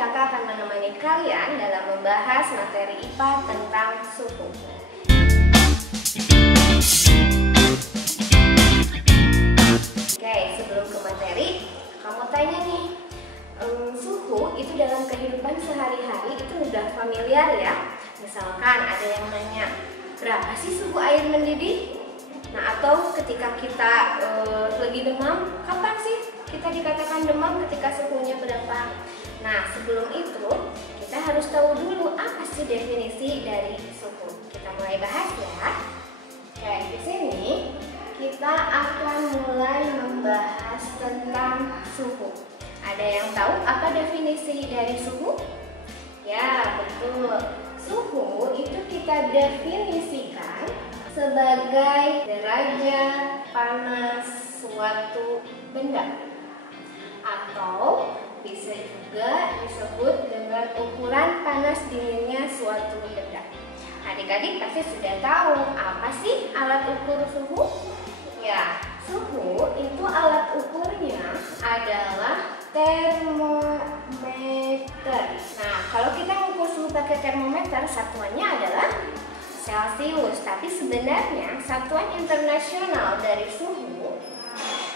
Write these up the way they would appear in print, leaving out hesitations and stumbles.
kakak akan menemani kalian dalam membahas materi IPA tentang suhu. Oke, sebelum ke materi, kamu tanya nih, suhu itu dalam kehidupan sehari-hari itu udah familiar ya. Misalkan ada yang nanya, berapa sih suhu air mendidih? Nah, atau ketika kita lagi demam, kapan sih kita dikatakan demam ketika suhunya berapa? Nah, sebelum itu kita harus tahu dulu apa sih definisi dari suhu. Kita mulai bahas ya. Oke, di sini kita akan mulai membahas tentang suhu. Ada yang tahu apa definisi dari suhu? Ya, betul. Suhu itu kita definisikan sebagai derajat panas suatu benda, atau bisa juga disebut dengan ukuran panas dinginnya suatu benda. Adik-adik pasti sudah tahu apa sih alat ukur suhu? Ya, suhu itu alat ukurnya adalah termometer. Nah, kalau kita mengukur suhu pakai termometer, satuannya adalah Celcius, tapi sebenarnya satuan internasional dari suhu,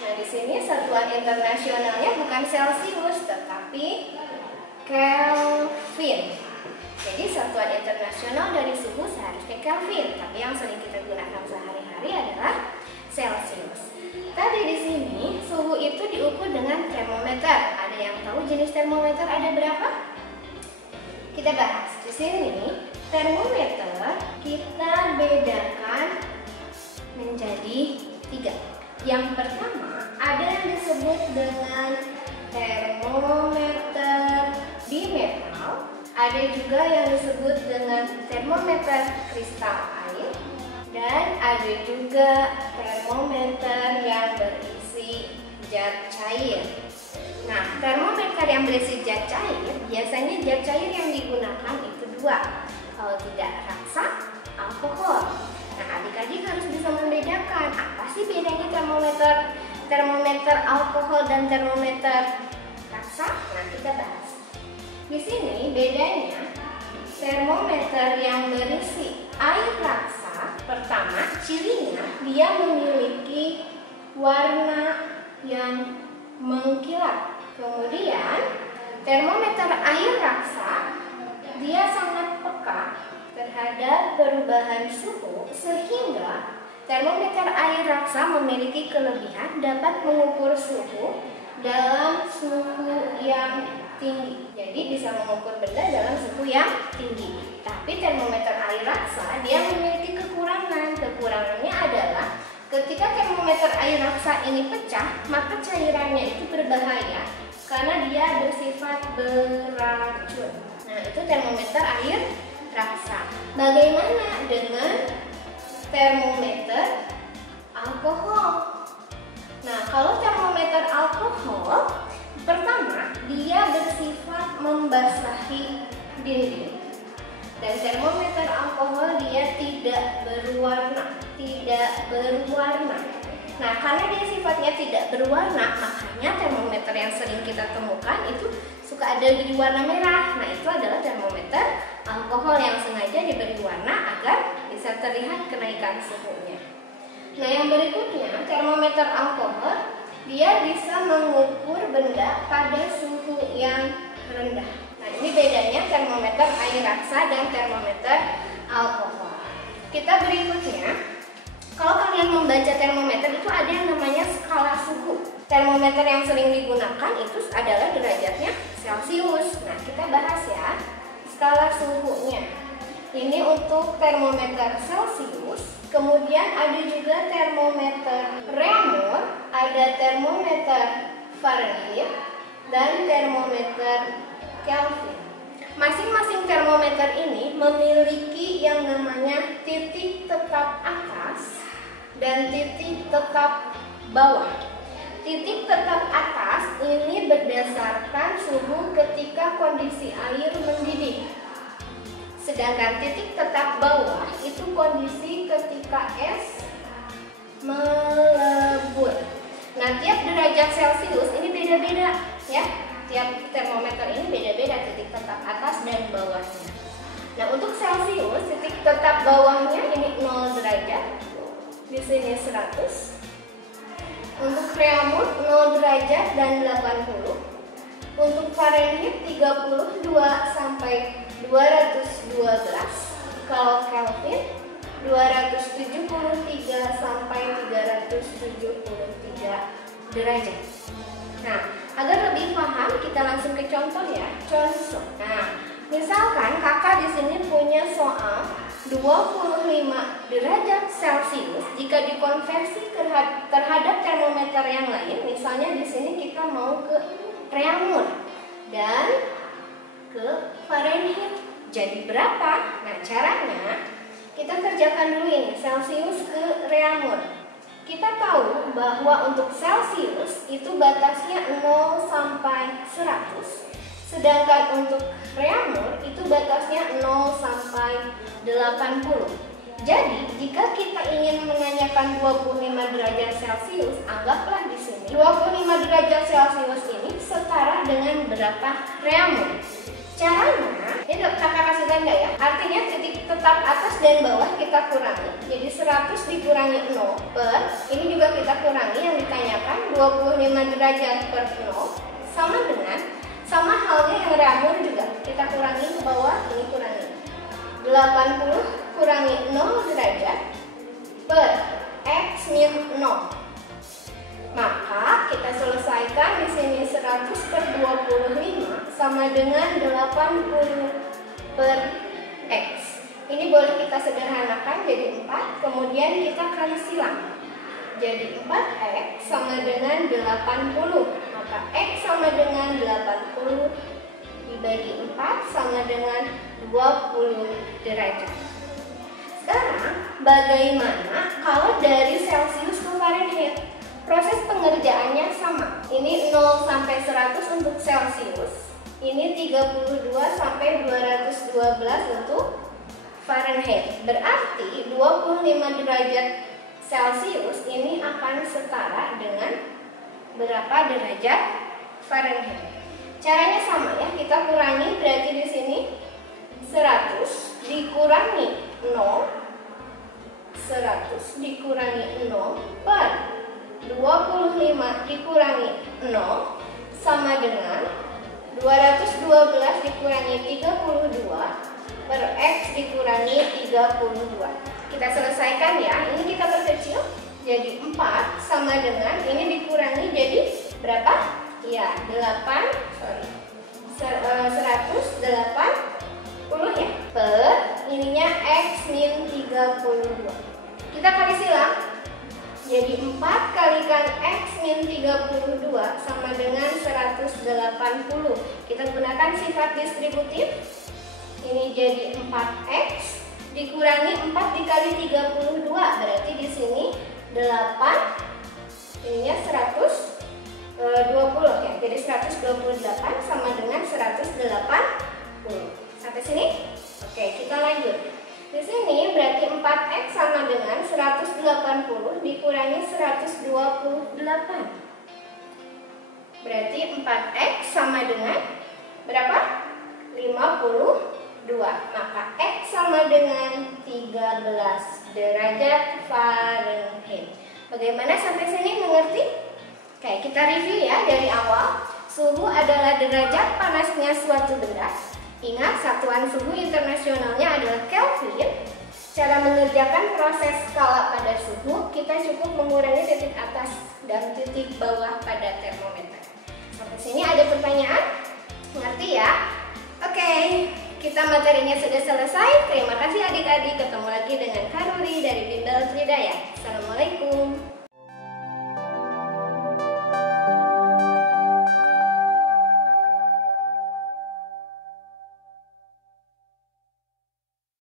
nah di sini satuan internasionalnya bukan Celcius tetapi Kelvin. Jadi satuan internasional dari suhu seharusnya Kelvin, tapi yang sering kita gunakan sehari-hari adalah Celcius. Tadi di sini suhu itu diukur dengan termometer. Ada yang tahu jenis termometer ada berapa? Kita bahas di sini. Termometer kita bedakan menjadi 3. Yang pertama ada yang disebut dengan termometer bimetal, ada juga yang disebut dengan termometer kristal air, dan ada juga termometer yang berisi zat cair. Nah, termometer yang berisi zat cair, biasanya zat cair yang digunakan itu 2. Kalau tidak raksa, alkohol. Nah, adik-adik harus bisa membedakan apa sih bedanya termometer alkohol dan termometer raksa. Nah, kita bahas. Di sini bedanya termometer yang berisi air raksa, pertama cirinya dia memiliki warna yang mengkilap. Kemudian termometer air raksa dia sangat peka terhadap perubahan suhu, sehingga termometer air raksa memiliki kelebihan dapat mengukur suhu dalam suhu yang tinggi. Jadi bisa mengukur benda dalam suhu yang tinggi. Tapi termometer air raksa dia memiliki kekurangan. Kekurangannya adalah ketika termometer air raksa ini pecah, maka cairannya itu berbahaya karena dia bersifat beracun. Nah, itu termometer air raksa. Bagaimana dengan termometer alkohol? Nah, kalau termometer alkohol, pertama dia bersifat membasahi dinding. Dan termometer alkohol dia tidak berwarna. Nah, karena dia sifatnya tidak berwarna, makanya termometer yang sering kita temukan itu suka ada di warna merah. Nah, itu adalah termometer alkohol yang sengaja diberi warna agar bisa terlihat kenaikan suhunya. Nah, yang berikutnya, termometer alkohol dia bisa mengukur benda pada suhu yang rendah. Nah, ini bedanya termometer air raksa dan termometer alkohol. Kita berikutnya, kalau kalian membaca termometer itu ada yang namanya skala suhu. Termometer yang sering digunakan itu adalah derajatnya Celcius. Nah, kita bahas ya skala suhunya. Ini untuk termometer Celcius. Kemudian ada juga termometer Reaumur, ada termometer Fahrenheit, dan termometer Kelvin. Masing-masing termometer ini memiliki yang namanya titik tetap atas dan titik tetap bawah. Titik tetap atas ini berdasarkan suhu ketika kondisi air mendidih. Sedangkan titik tetap bawah itu kondisi ketika es melebur. Nah, tiap derajat Celcius ini beda-beda ya. Tiap termometer ini beda-beda titik tetap bawahnya ini 0 derajat. Di sini 100. Untuk Reaumur 0 derajat dan 80. Untuk Fahrenheit 32 sampai 212. Kalau Kelvin 273 sampai 373 derajat. Nah, agar lebih paham kita langsung ke contoh ya. Contoh. Nah, misalkan kakak di sini punya soal 25 derajat Celcius jika dikonversi terhadap termometer yang lain. Misalnya di sini kita mau ke Reaumur dan ke Fahrenheit. Jadi berapa? Nah, caranya kita kerjakan dulu ini Celcius ke Reaumur. Kita tahu bahwa untuk Celcius itu batasnya 0 sampai 100. Sedangkan untuk Reaumur itu batasnya 0 sampai 80. Jadi, jika kita ingin menanyakan 25 derajat Celcius, anggaplah di sini 25 derajat Celcius ini setara dengan berapa Reaumur. Caranya, ini kakak kasih tanda ya. Artinya titik tetap atas dan bawah kita kurangi. Jadi 100 dikurangi 0 per, ini juga kita kurangi yang ditanyakan 25 derajat per 0 sama dengan, sama halnya yang Reaumur juga. Kita kurangi ke bawah, ini kurangi 80 kurangi 0 derajat per X min 0. Maka kita selesaikan di sini 100 per 25 sama dengan 80 per X. Ini boleh kita sederhanakan jadi 4, kemudian kita kali silang. Jadi 4X sama dengan 80. Maka X sama dengan 80 dibagi 4 sama dengan 20 derajat. Sekarang bagaimana kalau dari Celcius ke Fahrenheit? Proses pengerjaannya sama. Ini 0 sampai 100 untuk Celcius. Ini 32 sampai 212 untuk Fahrenheit. Berarti 25 derajat Celcius ini akan setara dengan berapa derajat Fahrenheit. Caranya sama ya, kita kurangi, berarti di sini 100 dikurangi 0, 100 dikurangi 0 per 25 dikurangi 0 sama dengan 212 dikurangi 32 per X dikurangi 32. Kita selesaikan ya, ini kita perkecil jadi 4 sama dengan, ini dikurangi jadi berapa? Ya, 180 ya, per ininya X min 32. Kita kali silang. Jadi 4 kalikan X min 32 sama dengan 180. Kita gunakan sifat distributif. Ini jadi 4X dikurangi 4 dikali 32. Berarti di sini 8. Ininya 120 ya. Jadi 128 sama dengan 180. Sampai sini? Oke, kita lanjut. Di sini berarti 4X sama dengan 180 dikurangi 128. Berarti 4X sama dengan berapa? 52. Maka X sama dengan 13 derajat Fahrenheit. Bagaimana sampai sini, mengerti? Oke, kita review ya dari awal. Suhu adalah derajat panasnya suatu benda. Ingat, satuan suhu internasionalnya adalah Kelvin. Cara mengerjakan proses skala pada suhu, kita cukup mengurangi titik atas dan titik bawah pada termometer. Sampai sini ada pertanyaan? Mengerti ya? Oke, kita materinya sudah selesai. Terima kasih adik-adik. Ketemu lagi dengan Kak Ruri dari